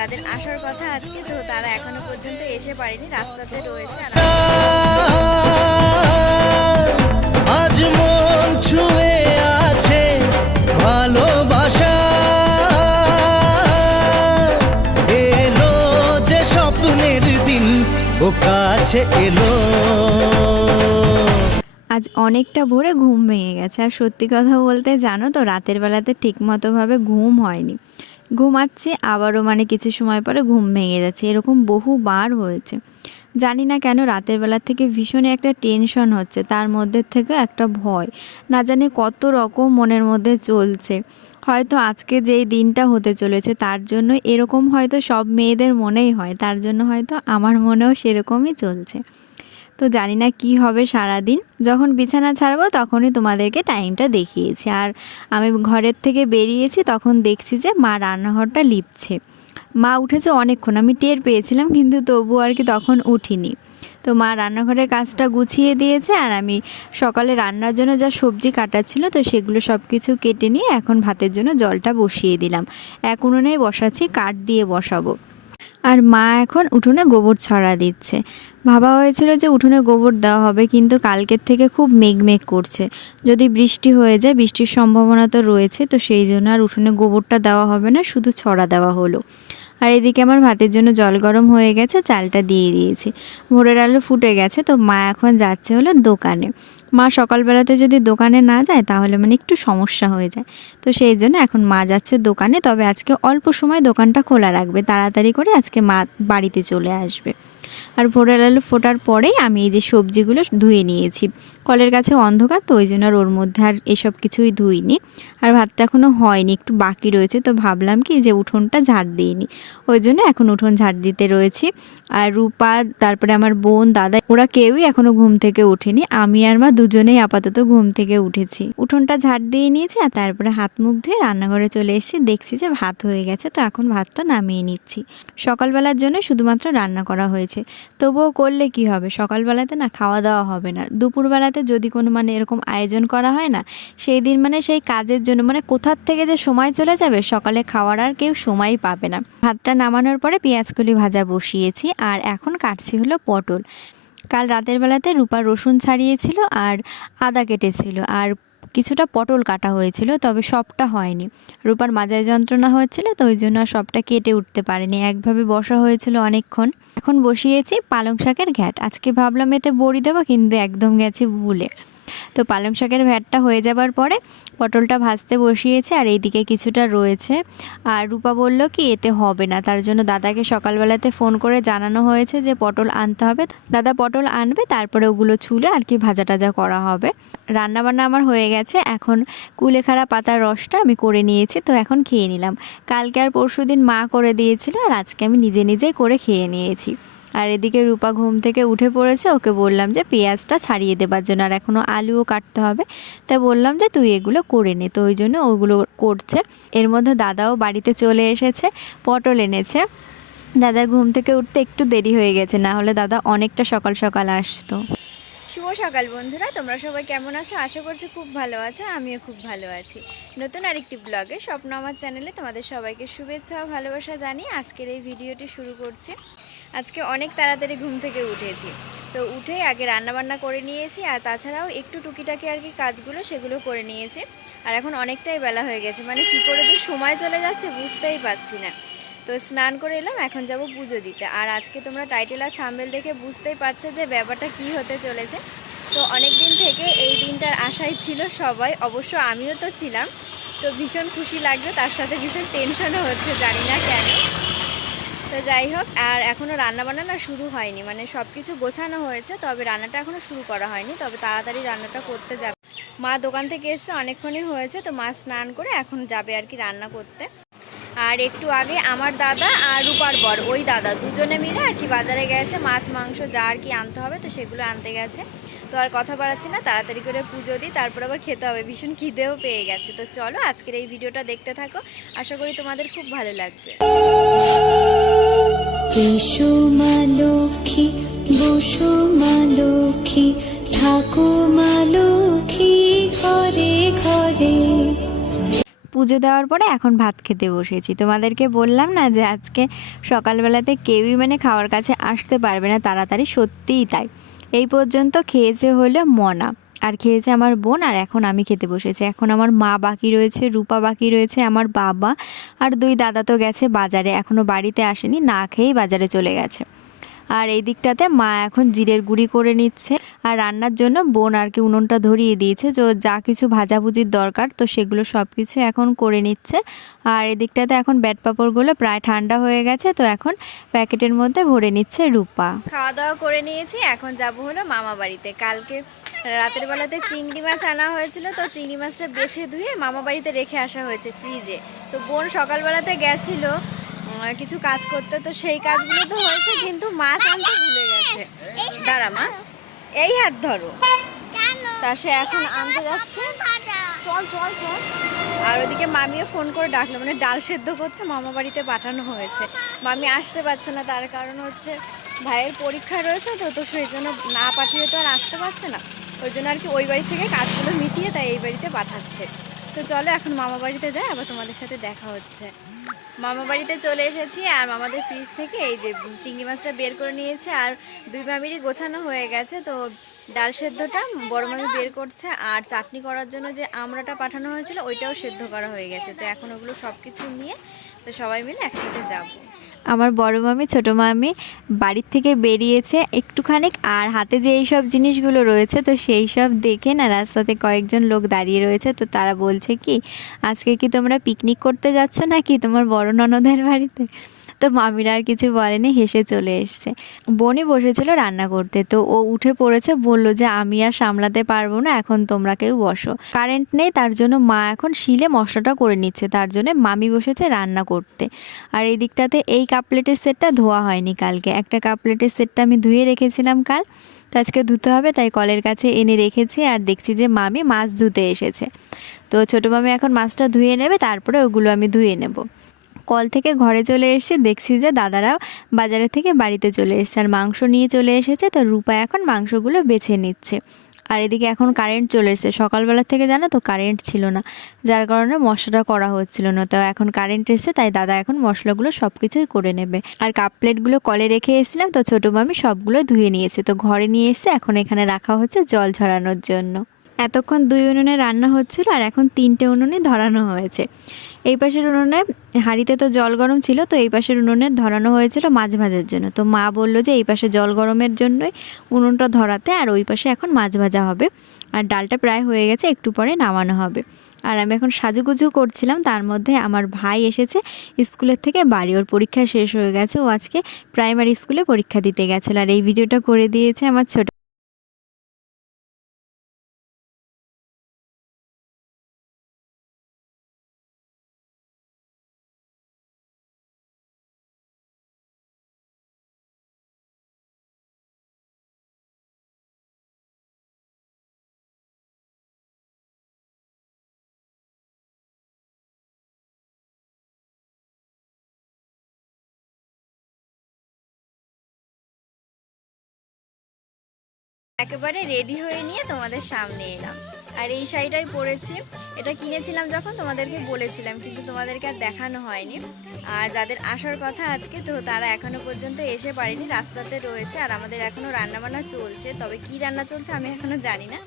যাদের আসার কথা আজকে তো তারা এখনও পর্যন্ত এসে পারেনি রাস্তাতে রয়েছে আজ মন ছুঁয়ে আছে ভালোবাসা। এলো যে স্বপ্নের দিন ও কাছে এলো। আজ অনেকটা ভোরে ঘুম ভেঙে গেছে আর সত্যি কথা বলতে জানো তো রাতের বেলাতে ঠিকমতোভাবে ঘুম হয়নি। ঘুমাচ্ছি, আবারও মানে কিছু সময় পরে ঘুম ভেঙে যাচ্ছে। এরকম বহুবার হয়েছে। জানি না কেন রাতের বেলা থেকে ভীষণ একটা টেনশন হচ্ছে, তার মধ্যে থেকে একটা ভয়। না জানি কত রকম মনের মধ্যে চলছে। হয়তো আজকে যেই দিনটা হতে চলেছে, তার জন্য এরকম হয়তো সব মেয়েদের মনেই হয়, তার জন্য হয়তো আমার মনেও সেরকমই চলছে। তো জানি না কি হবে সারাদিন। যখন বিছানা ছাড়বো তখনই তোমাদেরকে টাইমটা দেখিয়েছি। আর আমি ঘরের থেকে বেরিয়েছি তখন দেখছি যে মা রান্নাঘরটা লিপছে। মা উঠেছে অনেকক্ষণ, আমি টের পেয়েছিলাম কিন্তু তবু আর কি তখন উঠিনি। তো মা রান্নাঘরের কাজটা গুছিয়ে দিয়েছে আর আমি সকালে রান্নার জন্য যা সবজি কাটা ছিল তো সেগুলো সব কিছু কেটে নিয়ে এখন ভাতের জন্য জলটা বসিয়ে দিলাম। এক উনুনেই বসাচ্ছি, কাঠ দিয়ে বসাবো। আর মা এখন উঠোনে গোবর ছড়া দিচ্ছে। ভাবা হয়েছিল যে উঠোনে গোবর দেওয়া হবে, কিন্তু কালকের থেকে খুব মেঘমেঘ করছে। যদি বৃষ্টি হয়ে যায়, বৃষ্টির সম্ভাবনা তো রয়েছে, তো সেই জন্য আর উঠোনে গোবরটা দেওয়া হবে না, শুধু ছড়া দেওয়া হলো। আর এদিকে আমার ভাতের জন্য জল গরম হয়ে গেছে, চালটা দিয়ে দিয়েছি। ভোরের আলো ফুটে গেছে, তো মা এখন যাচ্ছে হলো দোকানে। মা সকালবেলাতে যদি দোকানে না যায়, তাহলে মানে একটু সমস্যা হয়ে যায়। তো সেই জন্য এখন মা যাচ্ছে দোকানে, তবে আজকে অল্প সময় দোকানটা খোলা রাখবে। তাড়াতাড়ি করে আজকে মা বাড়িতে চলে আসবে। আর ভোরের আলু ফোটার পরেই আমি এই যে সবজিগুলো ধুয়ে নিয়েছি। কলের কাছে অন্ধকার, তো ওই জন্য আর ওর মধ্যে আর এসব কিছুই ধুইনি। আর ভাতটা এখনও হয়নি, একটু বাকি রয়েছে, তো ভাবলাম কি যে উঠোনটা ঝাড় দিইনি। ওই জন্য এখন উঠোন ঝাড় দিতে রয়েছি। আর রূপা, তারপরে আমার বোন, দাদা, ওরা কেউই এখনও ঘুম থেকে ওঠেনি। আমি আর মা দুজনেই আপাতত ঘুম থেকে উঠেছি। উঠোনটা ঝাড় দিয়ে নিয়েছি আর তারপরে হাত মুখ ধুয়ে রান্নাঘরে চলে এসেছি। দেখছি যে ভাত হয়ে গেছে, তো এখন ভাতটা নামিয়ে নিচ্ছি। সকালবেলার জন্য শুধুমাত্র রান্না করা হয়েছে। তবুও করলে কি হবে? সকালবেলাতে না খাওয়া দাওয়া হবে না। দুপুরবেলাতে যদি কোনো মানে এরকম আয়োজন করা হয় না, সেই দিন মানে সেই কাজের জন্য মানে কোথার থেকে যে সময় চলে যাবে, সকালে খাওয়ার আর কেউ সময়ই পাবে না। ভাতটা নামানোর পরে পেঁয়াজকলি ভাজা বসিয়েছি আর এখন কাটছি হলো পটল। কাল রাতের বেলাতে রূপা রসুন ছাড়িয়েছিল আর আদা কেটেছিল। আর কিছুটা পটল কাটা হয়েছিল, তবে সবটা হয়নি। রূপার মাজায় যন্ত্রণা হচ্ছিল, তো ওই জন্য সবটা কেটে উঠতে পারেনি। একভাবে বসা হয়েছিল অনেকক্ষণ। এখন বসিয়েছি পালং শাকের ঘ্যাট। আজকে ভাবলাম এতে বড়ি দেবো, কিন্তু একদম গেছে ভুলে। তো পালং শাকের ভ্যাটটা হয়ে যাবার পরে পটলটা ভাজতে বসিয়েছে, আর এইদিকে কিছুটা রয়েছে। আর রূপা বলল কি, এতে হবে না। তার জন্য দাদাকে সকালবেলাতে ফোন করে জানানো হয়েছে যে পটল আনতে হবে। দাদা পটল আনবে, তারপরে ওগুলো ছুলে আর কি ভাজা টাজা করা হবে। রান্নাবান্না আমার হয়ে গেছে। এখন কুলেখাড়া পাতার রসটা আমি করে নিয়েছি, তো এখন খেয়ে নিলাম। কালকে আর পরশু দিন মা করে দিয়েছিল আর আজকে আমি নিজে নিজেই করে খেয়ে নিয়েছি। আর এদিকে রূপা ঘুম থেকে উঠে পড়েছে, ওকে বললাম যে পেঁয়াজটা ছাড়িয়ে দেবার জন্য আর এখনও আলুও কাটতে হবে। তাই বললাম যে তুই এগুলো করে নে, তো ওই জন্য ওগুলো করছে। এর মধ্যে দাদাও বাড়িতে চলে এসেছে, পটল এনেছে। দাদার ঘুম থেকে উঠতে একটু দেরি হয়ে গেছে, না হলে দাদা অনেকটা সকাল সকাল আসতো। শুভ সকাল বন্ধুরা, তোমরা সবাই কেমন আছো? আশা করছি খুব ভালো আছো, আমিও খুব ভালো আছি। নতুন আরেকটি ব্লগে স্বপ্ন আমার চ্যানেলে তোমাদের সবাইকে শুভেচ্ছা ও ভালোবাসা জানিয়ে আজকের এই ভিডিওটি শুরু করছি। আজকে অনেক তাড়াতাড়ি ঘুম থেকে উঠেছি। তো উঠে আগে রান্নাবান্না করে নিয়েছি, আর তাছাড়াও একটু টুকিটাকি আর কি কাজগুলো সেগুলো করে নিয়েছি। আর এখন অনেকটাই বেলা হয়ে গেছে মানে কী করে যে সময় চলে যাচ্ছে বুঝতেই পারছি না। তো স্নান করে এলাম, এখন যাব পুজো দিতে। আর আজকে তোমরা টাইটেল আর থাম্বেল দেখে বুঝতেই পারছ যে ব্যাপারটা কি হতে চলেছে। তো অনেক দিন থেকে এই দিনটার আশাই ছিল সবাই, অবশ্য আমিও তো ছিলাম। তো ভীষণ খুশি লাগল, তার সাথে ভীষণ টেনশনও হচ্ছে, জানি না কেন। তো যাই হোক, আর এখনও রান্নাবান্না না শুরু হয়নি মানে সব কিছু গোছানো হয়েছে, তবে রান্নাটা এখনও শুরু করা হয়নি, তবে তাড়াতাড়ি রান্নাটা করতে যাবে। মা দোকান থেকে এসছে, অনেকক্ষণই হয়েছে, তো মা স্নান করে এখন যাবে আর কি রান্না করতে। আর একটু আগে আমার দাদা আর রূপার বর, ওই দাদা দুজনে মিলে আর কি বাজারে গেছে, মাছ, মাংস যা আর কি আনতে হবে তো সেগুলো আনতে গেছে। তো আর কথা বাড়াচ্ছি না, তাড়াতাড়ি করে পুজো দিই, তারপর আবার খেতে হবে, ভীষণ খিদেও পেয়ে গেছে। তো চলো আজকের এই ভিডিওটা দেখতে থাকো, আশা করি তোমাদের খুব ভালো লাগবে। লক্ষ্মী লক্ষ্মী থাকো মা লক্ষ্মী, ঘরে ঘরে। পুজো দেওয়ার পরে এখন ভাত খেতে বসেছি। তোমাদেরকে বললাম না যে আজকে সকালবেলাতে কেউই মানে খাওয়ার কাছে আসতে পারবে না, তাড়াতাড়ি সত্যিই তাই। এই পর্যন্ত খেয়েছে হলো মনা। আর খেয়েছে আমার বোন আর এখন আমি খেতে বসেছি। এখন আমার মা বাকি রয়েছে, রূপা বাকি রয়েছে, আমার বাবা আর দুই দাদা তো গেছে বাজারে এখনও বাড়িতে আসেনি, না খেয়েই বাজারে চলে গেছে। আর এই দিকটাতে মা এখন জিরের গুঁড়ি করে নিচ্ছে। আর রান্নার জন্য বোন আর কি উনুনটা ধরিয়ে দিয়েছে। তো যা কিছু ভাজাভুজির দরকার, তো সেগুলো সব কিছু এখন করে নিচ্ছে। আর এদিকটাতে এখন ব্যাট পাপড়গুলো প্রায় ঠান্ডা হয়ে গেছে, তো এখন প্যাকেটের মধ্যে ভরে নিচ্ছে রূপা। খাওয়া দাওয়া করে নিয়েছি, এখন যাব হলো মামা বাড়িতে। কালকে রাতের বেলাতে চিংড়ি মাছ আনা হয়েছিল, তো চিংড়ি মাছটা বেছে ধুয়ে মামা বাড়িতে রেখে আসা হয়েছে ফ্রিজে। তো বোন সকালবেলাতে গেছিল কিছু কাজ করতে তো সেই কাজগুলো তো হয়েছে কিন্তু মাছ আনতে ভুলে গেছে। দাঁড়া মা এই হাত ধরো। তা সে এখন আনতে যাচ্ছে। চল চল চল। আর ওদিকে মামিও ফোন করে ডাকলো মানে ডাল সেদ্ধ করতে মামা বাড়িতে পাঠানো হয়েছে। মামি আসতে পারছে না তার কারণ হচ্ছে ভাইয়ের পরীক্ষা রয়েছে তো তো সেই জন্য না পাঠিয়ে তো আর আসতে পারছে না। ওই জন্য আর কি ওই বাড়ি থেকে কাজগুলো মিটিয়ে তাই এই বাড়িতে পাঠাচ্ছে। তো চলো এখন মামা বাড়িতে যাই আবার তোমাদের সাথে দেখা হচ্ছে। মামা বাড়িতে চলে এসেছি আর মামাদের ফ্রিজ থেকে এই যে চিংড়ি মাছটা বের করে নিয়েছে আর দুই মামিরই গোছানো হয়ে গেছে। তো ডাল সেদ্ধটা বড় মামি বের করছে আর চাটনি করার জন্য যে আমড়াটা পাঠানো হয়েছিল, ওইটাও সেদ্ধ করা হয়ে গেছে। তো এখন ওগুলো সব কিছু নিয়ে তো সবাই মিলে একসাথে যাব। আমার বড় মামি, ছোটো মামি বাড়ির থেকে বেরিয়েছে একটুখানি আর হাতে যে এই সব জিনিসগুলো রয়েছে, তো সেই সব দেখে না রাস্তাতে কয়েকজন লোক দাঁড়িয়ে রয়েছে, তো তারা বলছে কি, আজকে কি তোমরা পিকনিক করতে যাচ্ছ নাকি তোমার বড় ননদের বাড়িতে? তো মামিরা আর কিছু বলেনি, হেসে চলে এসছে। বোনই বসেছিল রান্না করতে, তো ও উঠে পড়েছে, বলল যে আমি আর সামলাতে পারব না, এখন তোমরা কেউ বসো। কারেন্ট নেই, তার জন্য মা এখন শিলে মশলাটা করে নিচ্ছে, তার জন্য মামি বসেছে রান্না করতে। আর এই দিকটাতে এই কাপ প্লেটের সেটটা ধোয়া হয়নি কালকে। একটা কাপ প্লেটের সেটটা আমি ধুয়ে রেখেছিলাম কাল, তো আজকে ধুতে হবে, তাই কলের কাছে এনে রেখেছি আর দেখছি যে মামি মাছ ধুতে এসেছে। তো ছোটো মামি এখন মাছটা ধুয়ে নেবে, তারপরে ওগুলো আমি ধুয়ে নেব। কল থেকে ঘরে চলে এসেছি। দেখছি যে দাদারা বাজারে থেকে বাড়িতে চলে এসেছে আর মাংস নিয়ে চলে এসেছে। তো রূপা এখন মাংসগুলো বেছে নিচ্ছে। আর এদিকে এখন কারেন্ট চলে এসেছে। সকালবেলা থেকে জানো তো কারেন্ট ছিল না। যার কারণে মশলাটা করা হচ্ছিল না। তো এখন কারেন্ট এসেছে, তাই দাদা এখন মশলাগুলো সব কিছুই করে নেবে। আর কাপ প্লেটগুলো কলে রেখে এসেছিলাম, তো ছোটো মামি সবগুলো ধুয়ে নিয়েছে। তো ঘরে নিয়ে এসে এখন এখানে রাখা হচ্ছে জল ঝরানোর জন্য। এতক্ষণ দুই উনুনে রান্না হচ্ছিল আর এখন তিনটে উনুনে ধরানো হয়েছে। এই পাশের উনুনে হাঁড়িতে তো জল গরম ছিল, তো এই পাশের উনুনে ধরানো হয়েছিল মাছ ভাজার জন্য। তো মা বলল যে এই পাশে জল গরমের জন্যই উনুনটা ধরাতে, আর ওই পাশে এখন মাছ ভাজা হবে। আর ডালটা প্রায় হয়ে গেছে, একটু পরে নামানো হবে। আর আমি এখন সাজুগুজু করছিলাম, তার মধ্যে আমার ভাই এসেছে স্কুলের থেকে, বাড়ি ওর পরীক্ষা শেষ হয়ে গেছে, ও আজকে প্রাইমারি স্কুলে পরীক্ষা দিতে গেছিল। আর এই ভিডিওটা করে দিয়েছে আমার ছোট একেবারে রেডি হয়ে নিয়ে তোমাদের সামনে এলাম। আর এই শাড়িটাই পরেছি। এটা কিনেছিলাম যখন তোমাদেরকে বলেছিলাম, কিন্তু তোমাদেরকে আর দেখানো হয়নি। আর যাদের আসার কথা আজকে, তো তারা এখনও পর্যন্ত এসে পারেনি, রাস্তাতে রয়েছে। আর আমাদের এখনও রান্না বান্না চলছে। তবে কি রান্না চলছে আমি এখনও জানি না।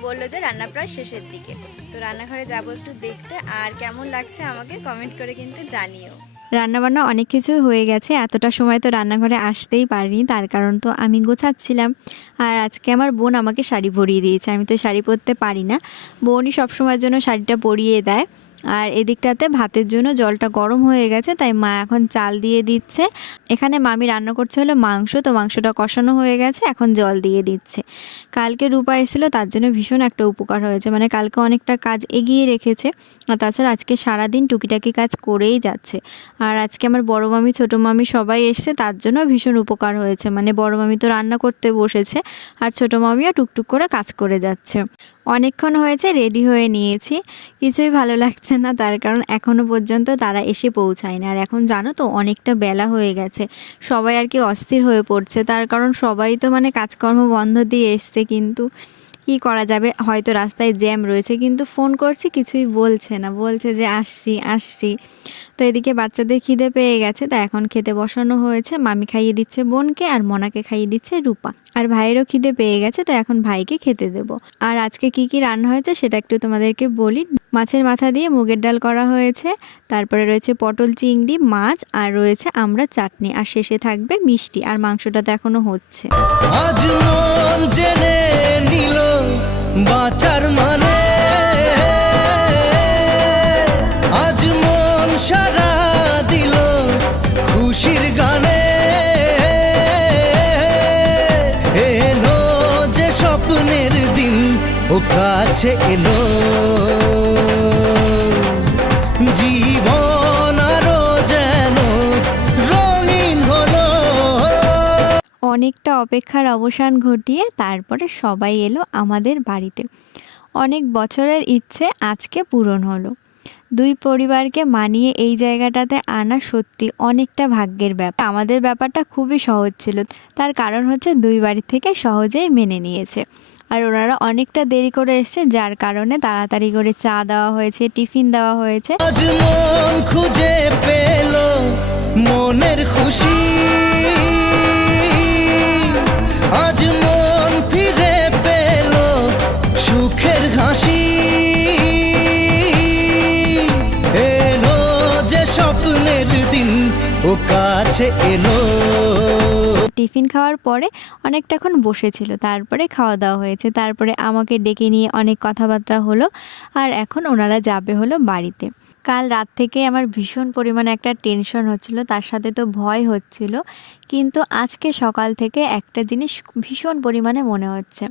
বলল যে রান্না প্রায় শেষের দিকে। তো রান্নাঘরে যাব একটু দেখতে। আর কেমন লাগছে আমাকে কমেন্ট করে কিন্তু জানিও। রান্নাবান্না অনেক কিছু হয়ে গেছে। এতটা সময় তো রান্নাঘরে আসতেই পারিনি, তার কারণ তো আমি গোছাচ্ছিলাম। আর আজকে আমার বোন আমাকে শাড়ি পরিয়ে দিয়েছে, আমি তো শাড়ি পরতে পারি না। বোনই সবসময়ের জন্য শাড়িটা পরিয়ে দেয়। আর এদিকটাতে ভাতের জন্য জলটা গরম হয়ে গেছে, তাই মা এখন চাল দিয়ে দিচ্ছে। এখানে মামি রান্না করছে হলো মাংস, তো মাংসটা কষানো হয়ে গেছে, এখন জল দিয়ে দিচ্ছে। কালকে রূপা এসেছিল, তার জন্য ভীষণ একটা উপকার হয়েছে মানে কালকে অনেকটা কাজ এগিয়ে রেখেছে। আর তাছাড়া আজকে সারাদিন টুকিটাকি কাজ করেই যাচ্ছে। আর আজকে আমার বড় মামি, ছোটো মামি সবাই এসছে, তার জন্য ভীষণ উপকার হয়েছে মানে বড় মামি তো রান্না করতে বসেছে, আর ছোটো মামিও টুকটুক করে কাজ করে যাচ্ছে। অনেকক্ষণ হয়েছে রেডি হয়ে নিয়েছি। কিছুই ভালো লাগছে না তার কারণ এখনও পর্যন্ত তারা এসে পৌঁছায় না আর এখন জানো তো, অনেকটা বেলা হয়ে গেছে। সবাই আর কি অস্থির হয়ে পড়ছে। তার কারণ সবাই তো মানে কাজকর্ম বন্ধ দিয়ে এসছে কিন্তু কি করা যাবে? হয়তো রাস্তায় জ্যাম রয়েছে। কিন্তু ফোন করছি, কিছুই বলছে না। বলছে যে, আসছি আসছি। তো এদিকে বাচ্চাদের খিদে পেয়ে গেছে। তা এখন খেতে বসানো হয়েছে। মামি খাইয়ে দিচ্ছে বোনকে আর মনাকে খাইয়ে দিচ্ছে রূপা। আর ভাইয়েরও খিদে পেয়ে গেছে, তো এখন ভাইকে খেতে দেব। আর আজকে কি কি রান্না হয়েছে সেটা একটু তোমাদেরকে বলি। মাছের মাথা দিয়ে মুগের ডাল করা হয়েছে। তারপরে রয়েছে পটল চিংড়ি, মাছ, আর রয়েছে আমরা চাটনি। আর শেষে থাকবে মিষ্টি। আর মাংসটা তো এখনও হচ্ছে। বাঁচার মানে। কাছে এলো। জীবন আরও যেন রঙিন হলো। অনেকটা অপেক্ষার অবসান ঘটিয়ে তারপরে সবাই এলো আমাদের বাড়িতে। অনেক বছরের ইচ্ছে আজকে পূরণ হলো। দুই পরিবারকে মানিয়ে এই জায়গাটাতে আনা সত্যি অনেকটা ভাগ্যের ব্যাপার। আমাদের ব্যাপারটা খুবই সহজ ছিল। তার কারণ হচ্ছে দুই বাড়ি থেকে সহজেই মেনে নিয়েছে। আর ওনারা অনেকটা দেরি করে এসছে, যার কারণে তাড়াতাড়ি করে চা দেওয়া হয়েছে, টিফিন দেওয়া হয়েছে। খুঁজে পেল মনের খুশি। আজ মন ফিরে সুখের হাসি। এলো যে স্বপ্নের দিন, ও কাছে এলো। টিফিন খাওয়ার পরে অনেকটাক্ষণ বসেছিল। তারপরে খাওয়া দাওয়া হয়েছে। তারপরে আমাকে ডেকে নিয়ে অনেক কথাবার্তা হলো আর এখন ওনারা যাবে হলো বাড়িতে। কাল রাত থেকে আমার ভীষণ পরিমাণে একটা টেনশন হচ্ছিল, তার সাথে তো ভয় হচ্ছিল। কিন্তু আজকে সকাল থেকে একটা জিনিস ভীষণ পরিমাণে মনে হচ্ছে।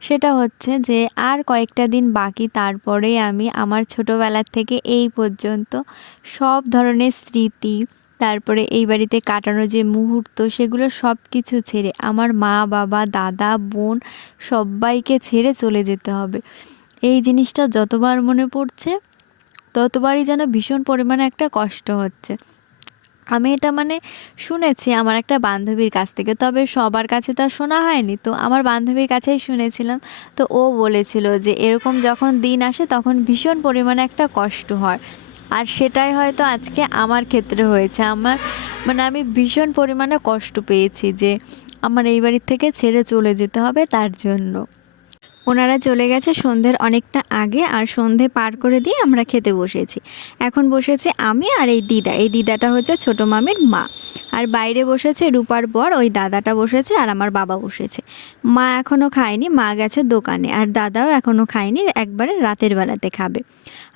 সেটা হচ্ছে যে আর কয়েকটা দিন বাকি, তারপরে আমি আমার ছোটোবেলার থেকে এই পর্যন্ত সব ধরনের স্মৃতি তারপরে এই বাড়িতে কাটানো যে মুহূর্ত, সেগুলো সব কিছু ছেড়ে আমার মা, বাবা, দাদা, বোন সবাইকে ছেড়ে চলে যেতে হবে। এই জিনিসটা যতবার মনে পড়ছে, ততবারই যেন ভীষণ পরিমাণে একটা কষ্ট হচ্ছে। আমি এটা মানে শুনেছি আমার একটা বান্ধবীর কাছ থেকে, তবে সবার কাছে তো শোনা হয়নি। তো আমার বান্ধবীর কাছেই শুনেছিলাম। তো ও বলেছিল যে এরকম যখন দিন আসে, তখন ভীষণ পরিমাণে একটা কষ্ট হয়। আর সেটাই হয়তো আজকে আমার ক্ষেত্রে হয়েছে। আমার মানে আমি ভীষণ পরিমাণে কষ্ট পেয়েছি যে আমার এই বাড়ির থেকে ছেড়ে চলে যেতে হবে তার জন্য। ওনারা চলে গেছে সন্ধ্যের অনেকটা আগে আর সন্ধে পার করে দিয়ে আমরা খেতে বসেছি। এখন বসেছি আমি আর এই দিদা। এই দিদাটা হচ্ছে ছোটো মামির মা। আর বাইরে বসেছে রূপার পর ওই দাদাটা বসেছে আর আমার বাবা বসেছে। মা এখনও খায়নি, মা গেছে দোকানে আর দাদাও এখনও খায়নি, একবারে রাতের বেলাতে খাবে।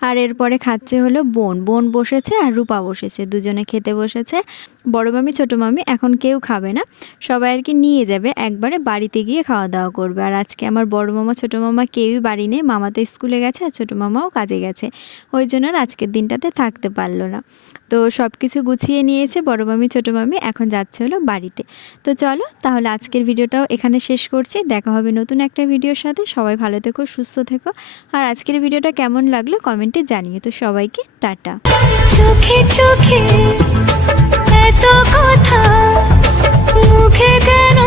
আর এরপরে খাচ্ছে হলো বোন বোন বসেছে আর রূপা বসেছে, দুজনে খেতে বসেছে। বড় মামি, ছোটো মামি, এখন কেউ খাবে না, সবাই আর কি নিয়ে যাবে, একবারে বাড়িতে গিয়ে খাওয়া দাওয়া করবে। আর আজকে আমার বড় মামা, ছোটো মামা কেউই বাড়ি নেই, মামা তো স্কুলে গেছে আর ছোটো মামাও কাজে গেছে। ওই জন্য আর আজকের দিনটাতে থাকতে পারল না। তো সব কিছু গুছিয়ে নিয়েছে বড় মামি, ছোটো মামি গরমে এখন যাচ্ছে হলো বাড়িতে। তো চলো, তাহলে আজকের ভিডিওটাও এখানে শেষ করছি। দেখা হবে নতুন একটা ভিডিওর সাথে। সবাই ভালো থেকো, সুস্থ থেকো। আর আজকের ভিডিওটা কেমন লাগল কমেন্টে জানিয়ে তো সবাইকে টাটা। চোখে চোখে কথা, মুখে কেন